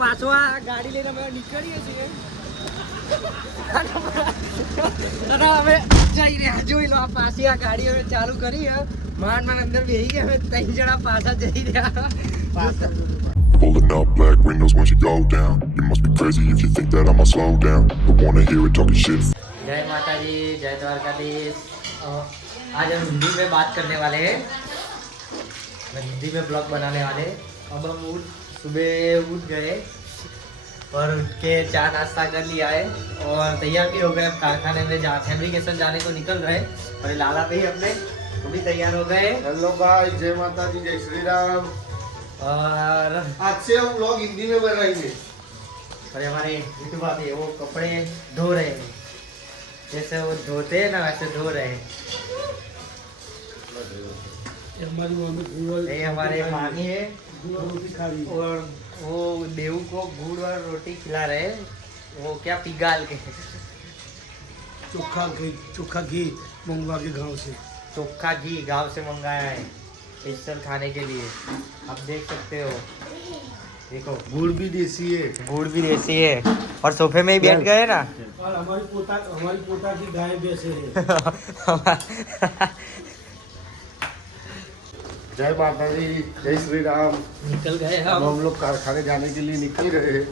પાછો આ ગાડી લઈને અમે નીકળીએ છીએ અને હવે જઈ રહ્યા જોઈ લો. આ પાછી આ ગાડી હવે ચાલુ કરી માંડ અંદર બેસી ગયા. અમે 3 જણા પાછા જઈ રહ્યા. Pulling up black windows once you go down. You must be crazy if you think that I'ma slow down. Don't wanna hear it talking shit. जय माता जी, जय द्वारकाधीश। आज हम हिंदी में बात करने वाले हैं, हिंदी में ब्लॉग बनाने वाले। अब हम सुबह उठ गए और उठ के चाय नाश्ता कर लिया है और तैयार भी हो गए। अब कारखाने में फैब्रिकेशन जाने को निकल रहे हैं और लाला भाई अपने वो भी तैयार हो गए। हेलो भाई, जय माता जी, जय श्री राम। और आज से हम लोग हिंदी में बनाएंगे। और हमारे ऋतु भाभी वो कपड़े धो रहे हैं, जैसे वो धोते हैं ना वैसे धो रहे हैं। ये हमारे मामी है और वो देव को गुड़ और रोटी खिला रहे हैं। वो क्या पिघाल के चोखा घी मंगवा के गांव से। चोखा घी गांव से मंगाया है स्पेशल खाने के लिए। आप देख सकते हो, देखो गुड़ भी देसी है। गुड़ भी देसी है और सोफे में ही बैठ गए ना। और हमारी पोता की गाय भैंसे है। जय माता जी, जय श्री राम। निकल गए अब हम लोग कारखाने जाने के लिए निकल रहे हैं।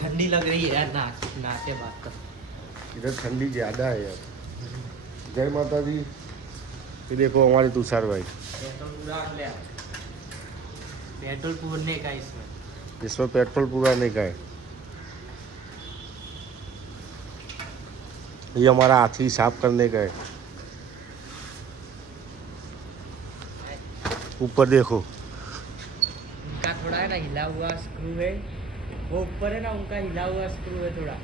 ठंडी लग रही है यार, ना के बात कर। इधर ठंडी ज्यादा है यार। जय माता जी। ये देखो हमारे तुषार भाई, पेट्रोल पूरने का इसमें पेट्रोल पुराने का है। ये हमारा हाथी साफ करने का है। ऊपर देखो, उनका थोड़ा है ना हिला हुआ स्क्रू है, वो ऊपर है ना उनका हिला हुआ स्क्रू है थोड़ा,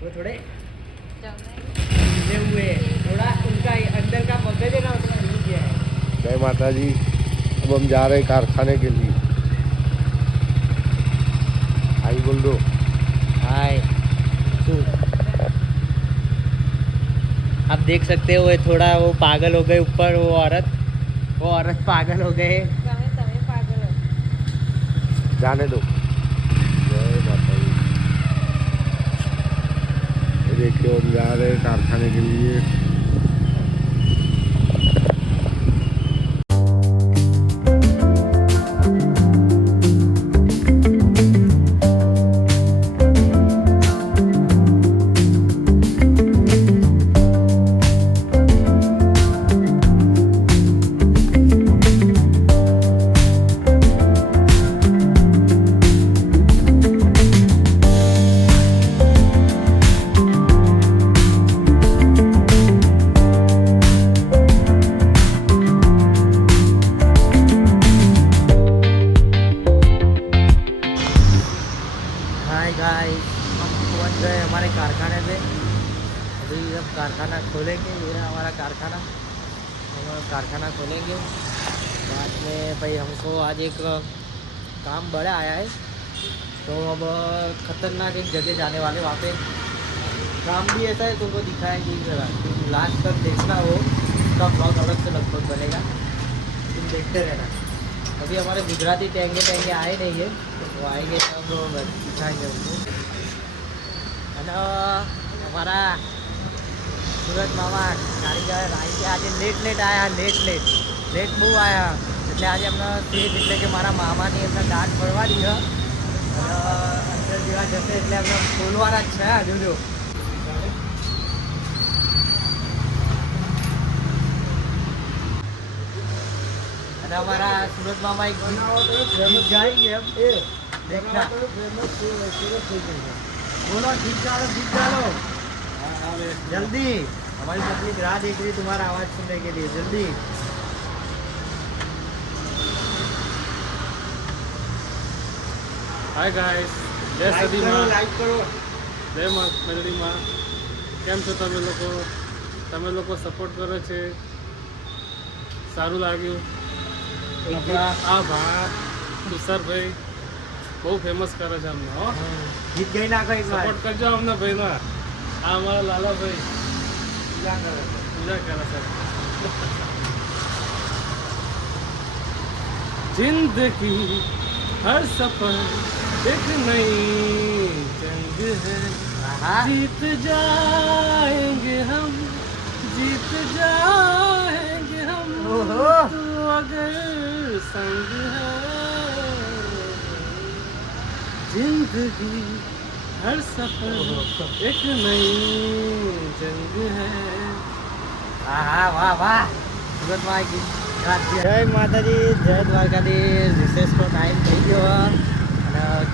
वो थोड़े हिले हुए थोड़ा, उनका अंदर का मगज है ना उसका हिल गया है। जय माता जी। अब हम जा रहे हैं कारखाने के लिए। हाय बोल दो। हाय। आप देख सकते हो, वो थोड़ा वो पागल हो गए ऊपर, वो औरत पागल हो गए। जाने दो। जय माता जी। ये देखिए हम जा रहे हैं कारखाने के लिए। हमारे कारखाने पे अभी जब कारखाना खोलेंगे, ये रहा हमारा कारखाना। हम कारखाना खोलेंगे बाद में भाई। हमको आज एक काम बड़ा आया है, तो अब ख़तरनाक एक जगह जाने वाले। वहाँ पे काम भी ऐसा है, तो वो दिखाएंगे ज़रा, लास्ट तक देखना। वो उसका ब्लॉग अलग से लगभग बनेगा, तुम देखते रहना। अभी हमारे गुजराती टेंगे आए नहीं है, तो वो आएंगे तब दिखाएंगे उनको। અને અમારા સુરત મામા કારીગર આવી આજે લેટ આવ્યા, લેટ બહુ આવ્યા। એટલે આજે અમને સ્ટેજ એટલે કે મારા મામાની અંદર દાંત ફરવાની છે અને અંદર જેવા જશે એટલે અમને ખોલવાના જ છે। જોજો અને અમારા સુરત મામા એક ગીત ગાઈ એમ એ देखना। बोलो गीत डालो जल्दी। हमारी पब्लिक राह देख रही तुम्हारा आवाज सुनने के लिए, जल्दी। हाय गाइस, जय सदी मां, लाइक करो। जय मां मेलडी मां। કેમ છો તમે લોકો સપોર્ટ કરો છે, સારું લાગ્યું। આપણા આ ભાઈ તુષારભાઈ બહુ ફેમસ કરે છે અમને। હો ગીત ગાઈ નાખો એક વાર, સપોર્ટ કરજો અમને ભાઈનો। આ અમારા લાલાભાઈ પૂજા કરે છે। जिंदगी हर सफर एक नई जंग है, हाँ जीत जाएंगे हम, जीत जाएंगे हम, ओहो तो अगर संग है। जिंदगी हर सफर एक नई जंग है। હા હા વાહ વાહ સુરતમાં આવી ગઈ જય માતાજી જય દ્વારકાધીશ રિસેસનો ટાઈમ થઈ ગયો અને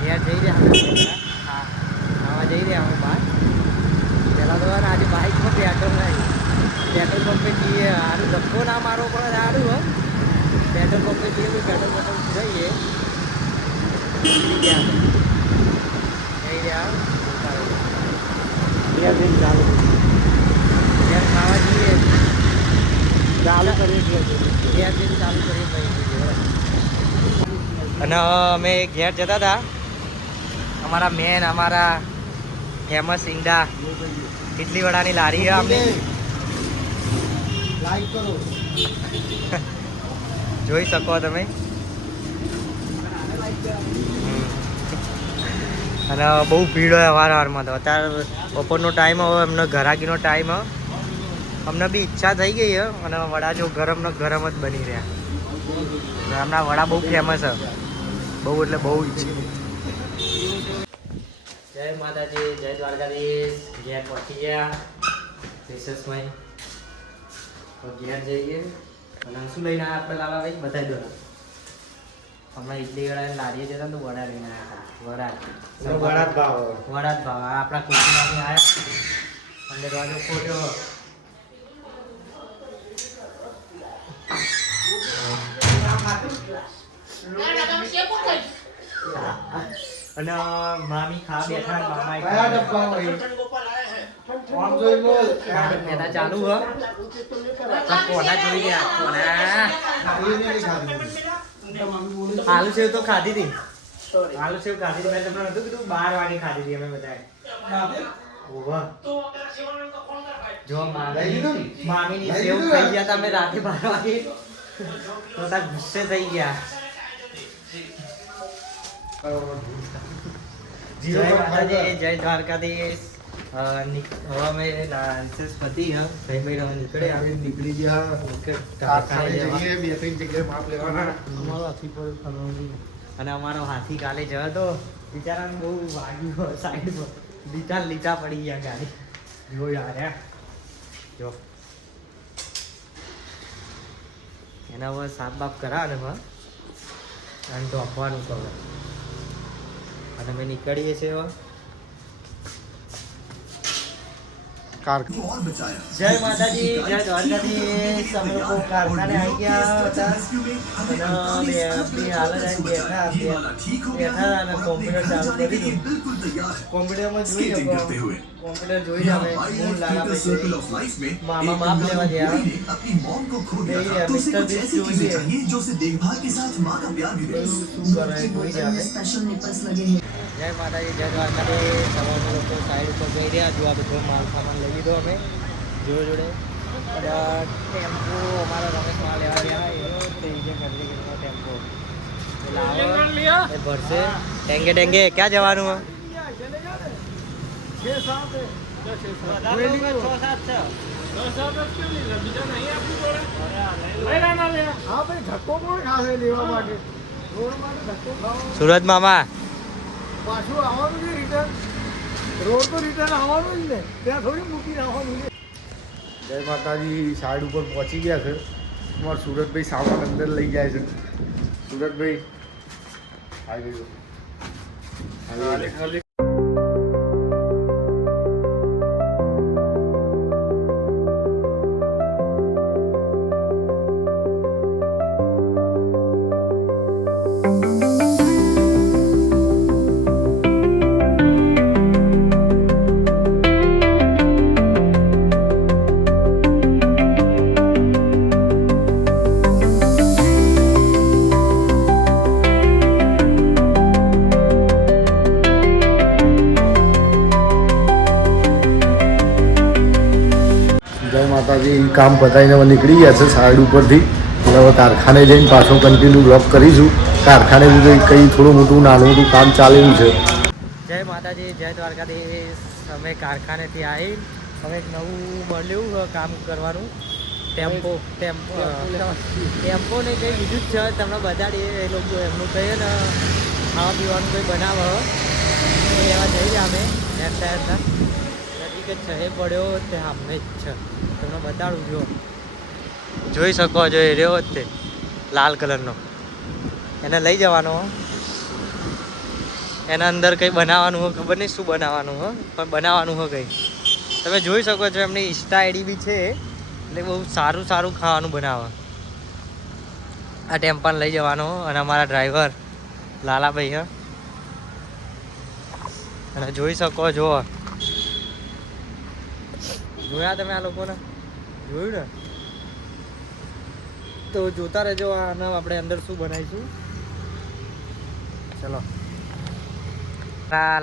ઘેર જઈ રહ્યા અમે હા ખાવા જઈ રહ્યા અમે બહાર પહેલાં તો આજે બાઇકમાં પેટ્રોલ નહીં પેટ્રોલ પંપે જઈએ સારું ધક્કો ના મારવો પડે સારું હો પેટ્રોલ પંપે જઈએ તો પેટ્રોલ પંપ જઈએ જઈ રહ્યા ઘેર જઈને ચાલુ ઘેર ખાવા જઈએ ચાલુ કરીએ ઘેર જઈને ચાલુ કરીએ અને અમે ઘેર જતા હતા અમારા મેન અમારા ફેમસ ઈંડા ઇડલી વડાની લારી છે અમે લાઈક કરો જોઈ શકો તમે અને બહુ ભીડ હોય વારવારમાં તો અત્યારે બપોરનો ટાઈમ હવે એમનો ઘરાકીનો ટાઈમ અમને બી ઈચ્છા થઈ ગઈ છે અને વડા જો ગરમનો ગરમ જ બની રહ્યા હમણાં વડા બહુ ફેમસ છે બહુ એટલે બહુ જ જય માતાજી જય દ્વારકાધીશ ઘેર પહોંચી ગયા રિસેસમાં તો ઘેર જઈએ અને શું લઈને આવ્યા આપણે લાલાભાઈ બતાવી દો હમણાં ઇડલી વડા લારીએ જતા તો વડા લઈને આવ્યા હતા વડા જ ભાવ આપણા કુટુંબમાંથી આવ્યા અને રાજો ખોટ્યો અને મામી ખા બેઠા મામા ચાલુ હ કોના જોઈ ગયા કોના આલુ સેવ તો ખાધી હતી આલુ સેવ ખાધી હતી મેં તમને નતું કીધું 12 વાગે ખાધી હતી અમે બધાએ ઓવા જો મામીની સેવ ખાઈ ગયા હતા અમે રાતે 12 વાગે તો તા ગુસ્સે થઈ ગયા જય માતાજી જય દ્વારકાધીશ હવે અમે રિસેસ પતિ ભાઈ ભાઈ અમે નીકળે આવી નીકળી ગયા બે ત્રણ જગ્યાએ માપ લેવાના અમારો હાથી પર અને અમારો હાથી કાલે જયો તો બિચારાને બહુ વાગ્યું સાઈડ પર લીટા પડી ગયા ગાડી જો યાર જો એના હવે સાફ બાપ કરાવે ને અને તો આપવાનું કહે અને અમે નીકળીએ છીએ હવે જય માતાજી જય દ્વારકાધીશ અમે લોકો કારખાને આવી ગયા હતા અને આપણી હાલત આવી બેઠા અને કોમ્પ્યુટર ચાલુ કરી દીધું કોમ્પ્યુટરમાં જોઈ કોમ્પ્યુટર જોઈ અમે હું લાલા મામા માપ લેવા ગયા મિસ્ટર બીસ જોઈએ શું કરે જોઈ આપણે જય માતાજી જય દ્વારકાધીશ તમારા લોકો સાઈડ ઉપર જઈ રહ્યા જો આ બધો માલ સામાન લઈ લીધો અમે જોડે અને ટેમ્પો અમારા રમેશ માલ લેવા ગયા એનો ટેમ્પો એ ભરશે ટેંગે ટેંગે ક્યાં જવાનું સુરત મામા પાછું આવવાનું છે રિટર્ન રોડ તો રિટર્ન આવવાનું જ ને ત્યાં થોડી મૂકીને આવવાનું છે જય માતાજી સાઈડ ઉપર પહોંચી ગયા છે અમારા સુરતભાઈ સામાન અંદર લઈ જાય છે સુરતભાઈ આવી ગયો માતાજી કામ પતાવીને નીકળી ગયા છે સાઈડ ઉપરથી અને હવે કારખાને જઈને પાછો કન્ટિન્યુ બ્લોગ કરીશું. કારખાને બધું કંઈ થોડું મોટું નાનું મોટું કામ ચાલેલું છે. જય માતાજી, જય દ્વારકાધીશ. અમે કારખાનેથી આવી હવે એક નવું મળ્યું કામ કરવાનું. ટેમ્પો ને કંઈ બીજું જ છે, તમને બતાડીએ. એ લોકો એમનું કહીએ ને ખાવા પીવાનું કંઈ બનાવો તો એવા જઈ રહ્યા અમે નેતા નજીક જ છે. એ પડ્યો તે સામે જ છે, તમને બતાડું. જો જોઈ શકો છો, એ રહ્યો જ તે લાલ કલરનો. એને લઈ જવાનો, એના અંદર કંઈ બનાવવાનું હોય, ખબર નહીં શું બનાવવાનું હોય, પણ બનાવવાનું હોય કંઈ. તમે જોઈ શકો છો, એમની ઇન્સ્ટા આઈડી બી છે, એટલે બહુ સારું સારું ખાવાનું બનાવે. આ ટેમ્પાને લઈ જવાનો અને અમારા ડ્રાઈવર લાલાભાઈ હ. અને જોઈ શકો છો, જોયા તમે આ લોકોને? જોયું ને? તો જોતા રહેજો. આને આપણે અંદર શું બનાવીશું. ચલો.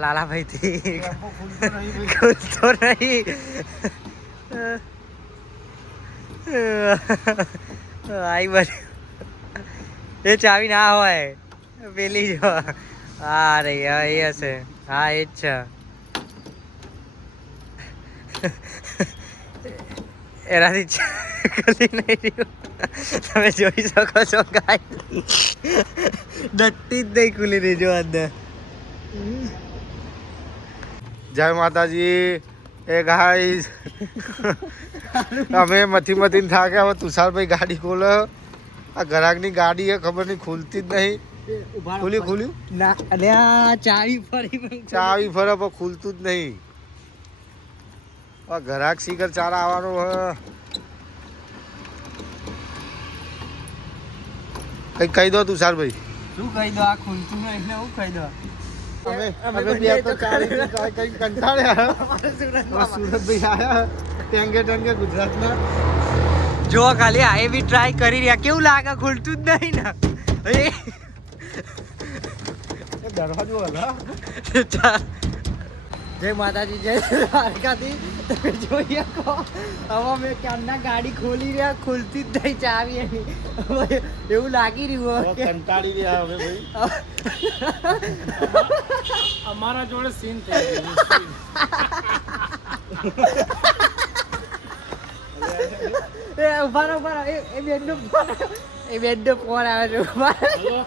લાલાભાઈ થી ખુલતો નહીં. આઈ બસ એ ચાવી ના હોય, પેલી જો. હા રે, એ હશે. હા એ જ છે. એનાથી ખુલી નહીં રહ્યું. તમે જોઈ શકો છો ગાય ડટ્ટી જ નહીં ખુલી રહી. જો અંદર. જય માતાજી. એ ગાઈસ અમે મથી થાક્યા. હવે તુષારભાઈ ગાડી ખોલે. આ ગ્રાહકની ગાડી છે, ખબર નહીં ખુલતી જ નહીં. ખુલ્યું ના, અને આ ચાવી ફરી ચાવી ફરે પણ ખુલતું જ નહીં. ગ્રાહક શીખર ચારા આવવાનું કંઈક કહી દો તુષારભાઈ. શું કહી દો? આ ખુલતું નહીં એટલે હું કહી દો. અમે બે તો કંઈ કંટાળ્યા. સુરતભાઈ આવ્યા ટેંગે ગુજરાતના. જો ખાલી આ બી ટ્રાય કરી રહ્યા, કેવું લાગે? ખુલતું જ નહીં ને. દરવાજો હલા. જય માતાજી, જય દ્વારકાથી. તમે જોઈએ કહો, હવે અમે ક્યારના ગાડી ખોલી રહ્યા, ખુલતી જ નહીં ચાવી એની. હવે એવું લાગી રહ્યું કે કંટાળી રહ્યા હવે ભાઈ. અમારા જોડે સીન થઈ ગયું. એ ઉભા રહો. એ બેનનો ફોન આવે છે. હેલો.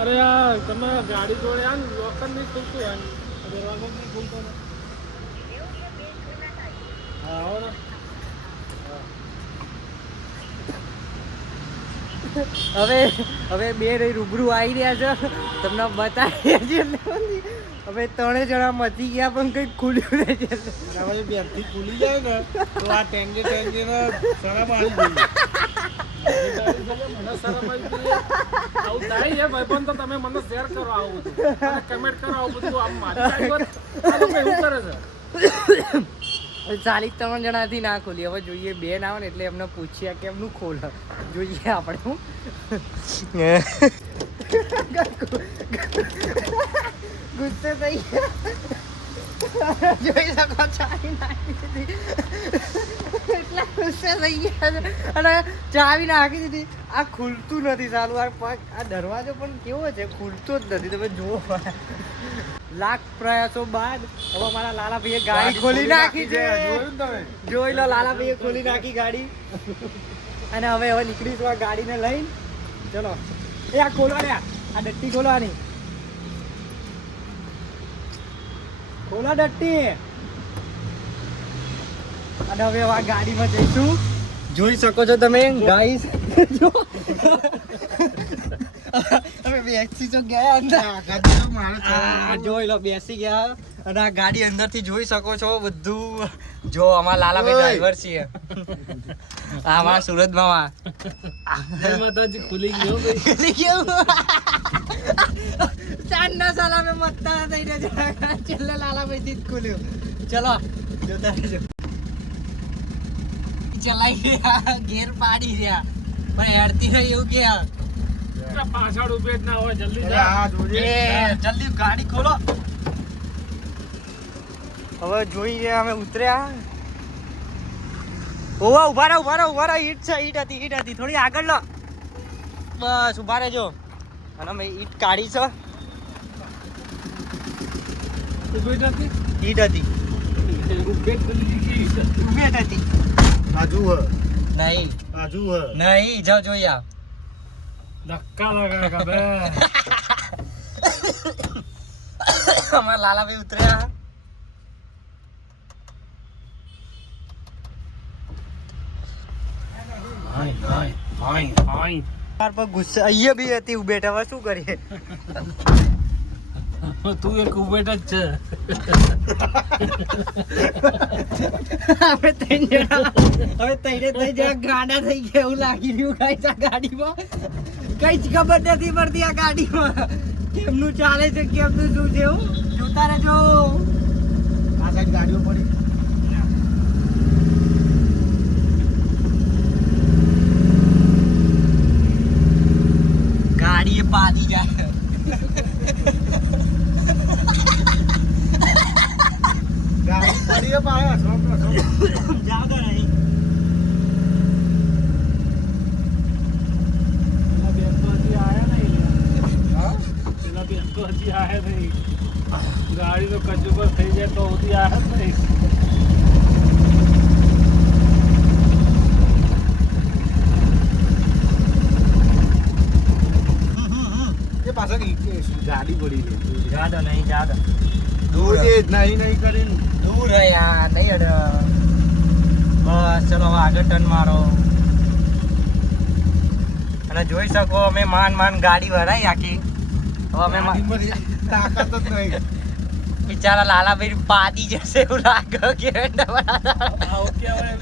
અરે યાર, તમે ગાડી જોડે આ લોકર નહીં ખુલતું, યાર દરવાજો નહીં ખુલતો ને. હા આવો ને. હવે બે રહી રૂબરૂ આવી રહ્યા છે, તમને બતાવીએ છીએ. હવે ત્રણે જણા મચી ગયા પણ કંઈક ખુલ્યું નહીં છે. બેનથી ખુલી જાય ને તો આ ટેંગે ને શરમ આવી ગઈ. મને શરમ આવી ગઈ. આવું થાય છે ભાઈબંધ, તો તમે મને શેર કરો આવું બધું, અને કમેન્ટ કરો આવું બધું. આમ મારી ગાડી પર આ લોકો એવું કરે છે. 43 જણાથી ના ખોલી. હવે જોઈએ, બેન આવે ને એટલે એમને પૂછ્યા કે એમનું ખોલ. જોઈએ આપણે. હું ગુસ્સે થઈ ગયા. જોઈ શકો ચાવી નાખી દીધી. એટલા ગુસ્સે થઈ ગયા છે. અને ચાવી નાખી દીધી. આ ખુલતું નથી સાલું. આ દરવાજો પણ કેવો છે, ખુલતો જ નથી. તમે જુઓ, લાખ પ્રયાસો બાદ હવે મારા લાલાભાઈએ ગાડી ખોલી નાખી છે. જોઈ લો, લાલાભાઈએ ખોલી નાખી ગાડી. અને હવે નીકળીશું આ ગાડીને લઈને. ચલો. એ આ ખોલવાની, આ ડટ્ટી ખોલવાની. ખોલા ડટ્ટી. અને હવે આ ગાડીમાં જઈશું. જોઈ શકો છો તમે ગાઈસ. અમે બેસી તો ગયા અંદર. જોઈ લો, બેસી ગયા. અને આ ગાડી અંદરથી જોઈ શકો છો બધું. જો અમારા લાલાભાઈ ડ્રાઈવર છીએ. આ અમારા સુરત મામા. માતાજી ખુલી ગયો ભાઈ. ખુલી ગયું. ચાંદના સાલા મેં મત્તા થઈને છેલ્લે લાલાભાઈ થી જ ખુલ્યું. ચલો જોતા રહેજો. ચલાઈ રહ્યા, ગેર પાડી રહ્યા, પણ હેડતી રહી એવું કે પાછળ ઉભે જ ના હોય. જલ્દી જલ્દી ગાડી ખોલો. હવે જોઈએ અમે ઉતર્યા. ઓવા ઉભા રહો ઈટ છે, ઈટ હતી થોડી આગળ લો, બસ ઉભા રહેજો. અને મેં ઈટ કાઢી છે, ઈટ હતી આજુ હ નહીં આજુ હ નહીં, જાઓ જોઈ આવ. ધક્કા લગા બે અમારા લાલાભાઈ ઉતર્યા. માર પર ગુસ્સા અહીંયા બી હતી ઉભેટ, હવે શું કરીએ? તું એક ઉભેટ જ છે. હવે ત્રણ જણા ગાડા થઈ ગયા એવું લાગી રહ્યું કઈ આ ગાડીમાં, કઈ જ ખબર નથી પડતી આ ગાડીમાં કેમનું ચાલે છે, કેમનું શું છે. એવું જોતા રહેજો. આ સાઈડ ગાડીઓ પડી. ગાડી પાડી જાય. ગાડી પડી હે પાછા જાતો નહીં. પેલા બેન તો હજી આયા નહીં લ્યા. પેલા બેન તો હજી આયા નહીં. ગાડી તો કચુ પર થઈ જાય તો સુધી આયા જ નહીં. એ પાછળ ગાડી પડી રહી. જાતો નહીં, જાતો દૂર છે નહીં કરીને દૂર હે યાર, નહીં અડ. બસ ચલો હવે આગળ ટર્ન મારો. અને જોઈ શકો અમે માન ગાડી વરાઈ આખી. હવે અમે ગાડીમાં તાકાત જ નહીં. બિચારા લાલાભાઈ પાડી જશે એવું લાગે કે આવું કહેવાય.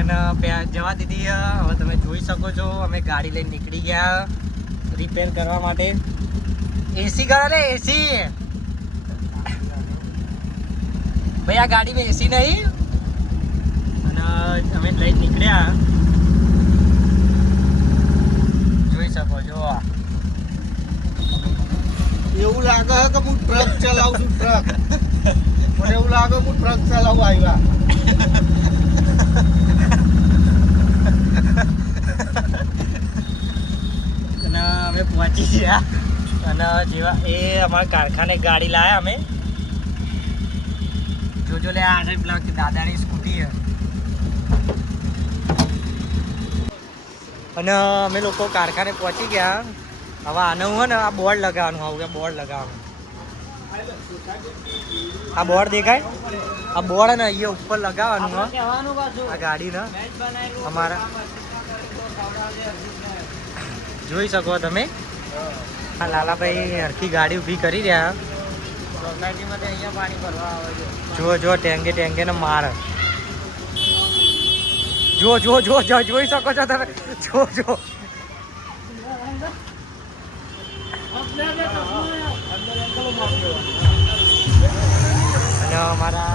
અને જવા દીધી. હવે તમે જોઈ શકો છો અમે ગાડી લઈને નીકળી ગયા રિપેર કરવા માટે. એસી કરો ને એસી. ભાઈ આ ગાડીમાં એસી નહીં. અને અમે લઈને નીકળ્યા, જોઈ શકો છો. એવું લાગે કે હું ટ્રક ચલાવું છું. ટ્રક મને એવું લાગે હું ટ્રક ચલાવવા આવ્યા. અને અમે પહોંચી ગયા. અને જેવા એ અમારા કારખાને ગાડી લાયા અમે. જોજો લે આ સાઈડ પેલા દાદાની સ્કૂટી છે. અને અમે લોકો કારખાને પહોંચી ગયા. હવે આને હું ને આ બોર્ડ લગાવવાનું, આવું બોર્ડ લગાવવાનું. આ બોર્ડ દેખાય, આ બોર્ડ ને અહીંયા ઉપર લગાવવાનું હો આ ગાડીને અમારા. જોઈ શકો તમે આ લાલાભાઈ હરખી ગાડી ઊભી કરી રહ્યા. જો ટેંગે ને માર. જો જોઈ શકો છો તમે. જો અને અમારા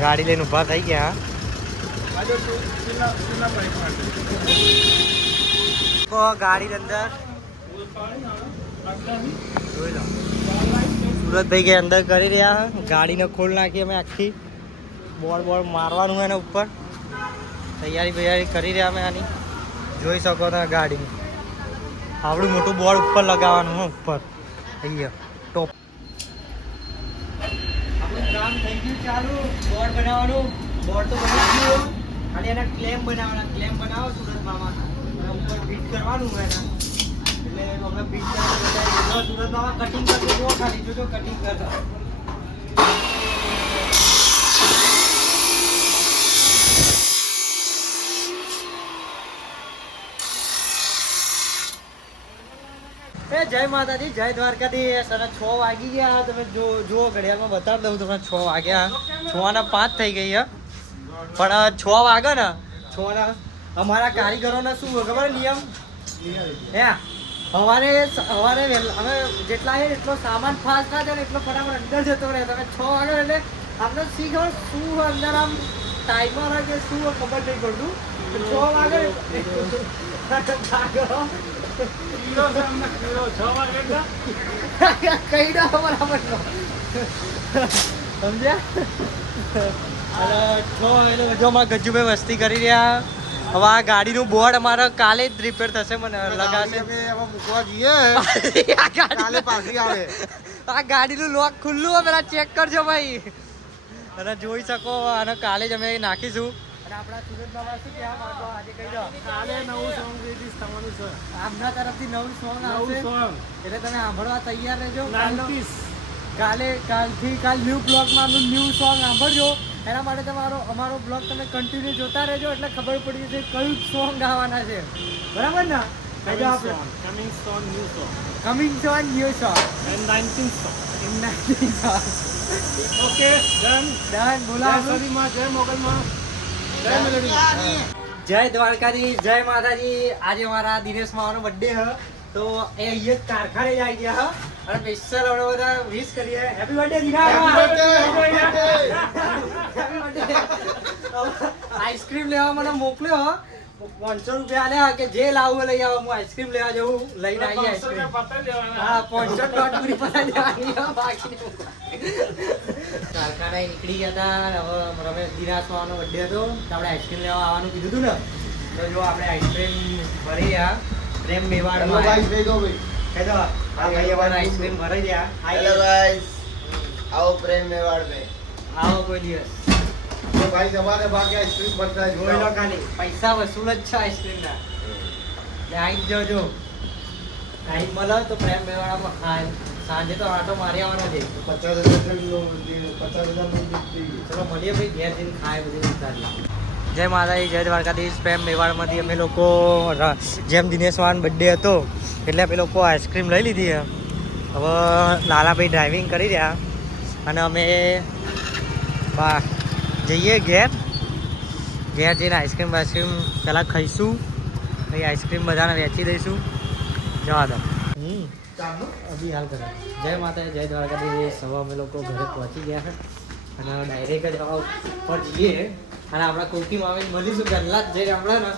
ગાડી લઈને ઊભા થઈ ગયા. ગાડી અંદર જોઈ લો સુરતભાઈ કે અંદર કરી રહ્યા. ગાડીને ખોલ નાખી અમે આખી. બોર્ડ મારવાનું એના ઉપર તૈયારી કરી રહ્યા અમે આની. જોઈ શકો તમે ગાડીની આવડું મોટું બોર્ડ ઉપર લગાવવાનું હોય ઉપર અહીંયા ટોપ. આપણું કામ થઈ ગયું ચાલુ. બોર્ડ બનાવવાનું, બોર્ડ તો બની ગયું. ખાલી એના ક્લેમ બનાવો સુરતમાં અને ઉપર ફિટ કરવાનું હોય એના. એટલે અમે ફિટ કરવાનું સુરતમાં કટિંગ કરતો જો ખાલી જોજો કટિંગ કરતા. જય માતાજી, જય દ્વારકાધીશ. અને 6 વાગી ગયા. તમે જુઓ ઘડિયાળમાં બતાવી દઉં તમને. 6 વાગ્યા, 6:05 થઈ ગઈ છે. પણ 6 વાગે ને 6 અમારા કારીગરોને શું ખબર નિયમ હે, સવારે અમે જેટલા છે એટલો સામાન ફાસ્ટ ના જાય ને એટલો ફટાફટ અંદર જતો રહે. તમે 6 વાગે એટલે આપણે શી ખબર શું અંદર આમ ટાઈમર હોય કે શું ખબર નહીં પડતું. 6 વાગે કઈ ના બરાબર સમજ્યા? અને જો અમારા ગજ્જુભાઈ વસ્તી કરી રહ્યા. હવે આ ગાડીનું બોર્ડ અમારે કાલે જ રિપેર થશે, મને લગાશે. મૂકવા જઈએ કાલે પાછી આવે. આ ગાડીનું લોક ખુલ્લું હોય પેલા ચેક કરજો ભાઈ. અને જોઈ શકો અને કાલે જ અમે નાખીશું. અને આપણા સુરત બાબા શું કહેવા માંગો આજે કહી દો. કાલે નવું સોંગ રિલીઝ થવાનું છે. આમના તરફથી નવું સોંગ નવું આવશે સોંગ એટલે તમે સાંભળવા તૈયાર રહેજો. 90s. કાલ ન્યૂ બ્લોગમાં ન્યૂ સોંગ સાંભળજો. એના માટે અમારો બ્લોગ તમે કન્ટિન્યુ જોતા રહેજો એટલે ખબર પડી જશે કયું સોંગ ગાવાના છે. બરાબર ને? Coming soon, new song. Coming song new song And 19th song. Okay Done. Done. જય બોલાવો. સરીમાં, જય મોગલમાં, જય મેલડીમાં. જય દ્વારકાધીશ, જય માતાજી. આજે મારા દિનેશ માવાનો બર્થડે હ તો એ અહીંયા જ કારખાને જ આવી ગયા હ અને સ્પેશિયલ આપણે બધા વિશ કરીએ. Happy birthday Dinesh. આઈસ્ક્રીમ લેવા મને મોકલ્યો હ. 500 રૂપિયા આલ્યા કે જે લાવું લઈ આવો. હું આઈસ્ક્રીમ લેવા જવું લઈને આવી આઈસ્ક્રીમ. હા 500 નોટ પૂરી પતાવી દેવાની હ બાકી કારખાને નીકળી ગયા હતા. હવે રમેશ દિનેશ માવાનો બર્થડે હતો તો આપણે આઈસ્ક્રીમ લેવા આવવાનું કીધું હતું ને તો જો આપણે આઈસ્ક્રીમ ભરી રહ્યા પ્રેમ મેવાડમાં. કહેતો આ ભાઈ અમારે આઈસ્ક્રીમ ભરી રહ્યા. હેલો ગાઈસ, આવો પ્રેમ મેવાડ મે. આવો કોઈ દિવસ. તો ભાઈ તમારે ભાગે આઈસ્ક્રીમ ભરતા જોઈ લો ખાલી પૈસા વસૂલ જ છે આઈસ્ક્રીમના. આવી જ જજો. ટાઈમ મળે તો પ્રેમ મેવાડામાં ખાય. સાંજે તો આટો મારી આવવાનો છે. 50,000 ચલો મળીએ ભાઈ ઘેર જઈને ખાય બધી વિચારીએ. જય માતાજી, જય દ્વારકાધીશ. પ્રેમ મેવાડમાંથી અમે લોકો જેમ દિનેશ વાન બર્થડે હતો એટલે અમે લોકો આઈસ્ક્રીમ લઈ લીધી. હવે લાલાભાઈ ડ્રાઇવિંગ કરી રહ્યા અને અમે જઈએ ઘેર જઈને આઈસ્ક્રીમ પહેલાં ખાઈશું પછી આઈસ્ક્રીમ બધાને વેચી દઈશું. જવા દો. અભી હાલ કરે. જય માતાજી, જય દ્વારકાધીશ. હવે અમે લોકો ઘરે પહોંચી ગયા છે અને ડાયરેક્ટ જ ઉપર જઈએ અને આપણા કોકી મામી મળીશું. પહેલા જ જઈને આપણે ને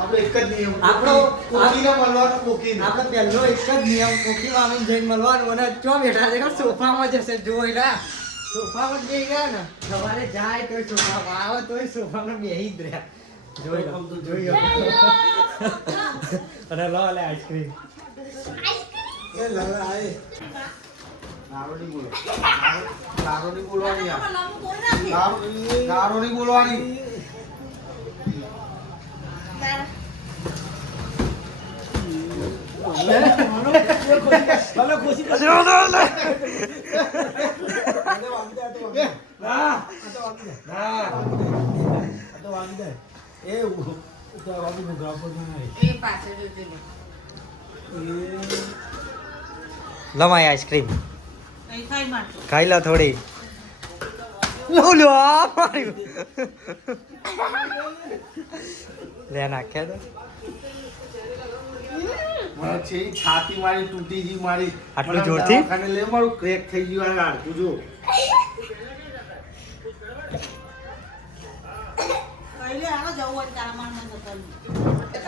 આપણે એક જ નિયમ આપણો કોકીને મળવાનું કોકીને. આપણે પહેલો એક જ નિયમ કોકી મામી જઈને મળવાનું. અને ચો બેઠા છે સોફામાં જશે જોઈ ના સોફામાં જ બેસી ગયા ને સવારે જાય તોય સોફામાં આવે તોય સોફામાં બેસી જ રહ્યા. જોઈ અને લો લે આઈસ્ક્રીમ. એ લગા આય નારો નહીં બોલો. નારો નહીં બોલવાની યાર. નારો નહીં બોલવાની. લમાય આઈસ્ક્રીમ ખાઈ લો થોડી. લો માર્યું લે નાખ્યા તો મને છે ઈ છાતી મારી તૂટી ગઈ મારી. આટલું જોરથી? દવાખાને લે મારું ક્રેક થઈ ગયું આ હાડકું જો.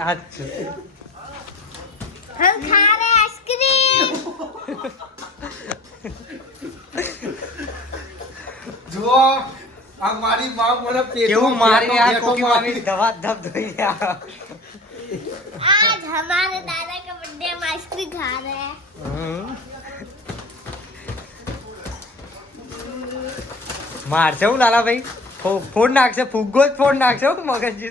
આ જ છે. हम खा रहे आइसक्रीम। જો આ મારી માં મને પેટમાં કેવું મારી આ બેઠો કોકી મારી. મામી દવા ધબ ધોઈ રહ્યા. आज हमारे दादा का बर्थडे हम आइसक्रीम खा रहे हैं। મારશે હું લાલા ભાઈ ફોડ નાખશે ફુગ્ગો જ ફોડ નાખશે હું મગજ.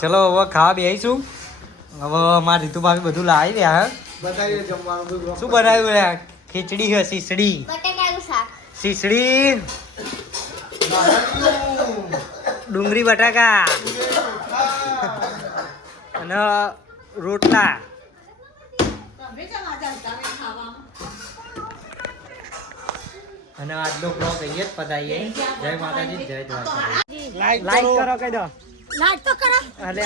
ચલો હવે ખાવા બેસીશું. હવે મારા રીતુ ભાભી બધું લાવી રહ્યા હે. બતાવી દે જમવાનું બધું. શું બનાવ્યું રે? ખીચડી છે શીસડી बटाका शाक। શીસડી ડુંગળી બટાકા અને રોટલા. અને આજનો બ્લોગ અહીંયા જ પતાવીએ. જય માતાજી, જય દ્વારકા. લાઈક કરો કહી દો. लाइट तो करो। અરે